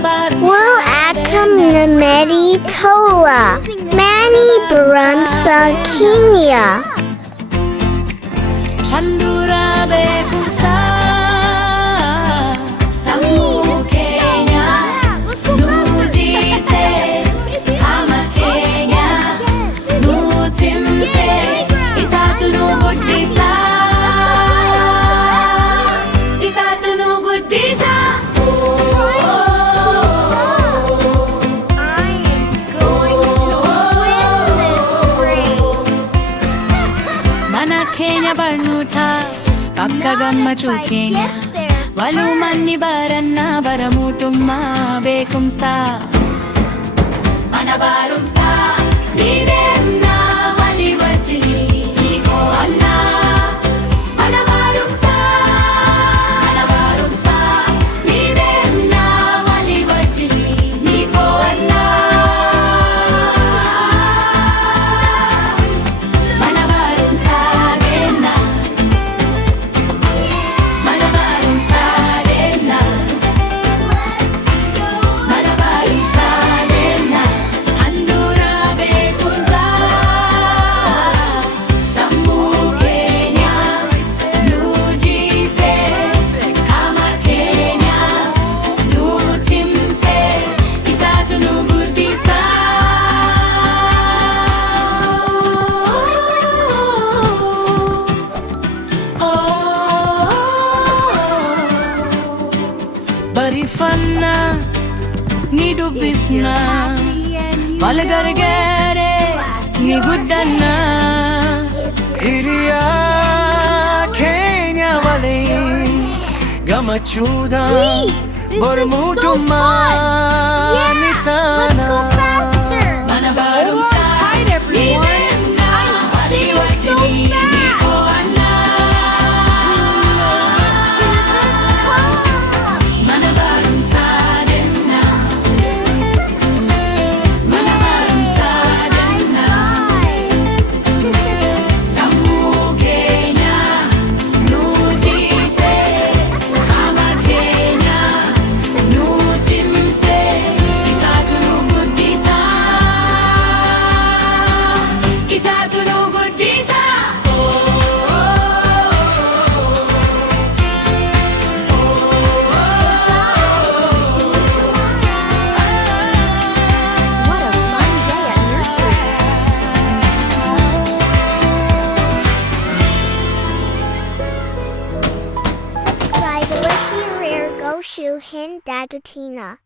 Wu Akam Namedi Tola Mani Baram Sa Kenya Chandura Bekusa Samu Kenya Nuji Se Kama Kenya Nutim Se Isatunu Gudisa Isatunu Gudisa Kenya barnuta kakka gammachu Kenya walumanni baranna baramutumma bekumsa mana barumsa nidenna wali wajini niko anna mana barumsa nidenna wali wajini niko anna Barifanna ni dubbisna wal gargare ni guddanna Hiriya Kenya wale gamachuda bormutumma nitana mana barumsa nidenna wali wajini niko anna Subscribe Alicia Rare Go Shu Hin Dagatina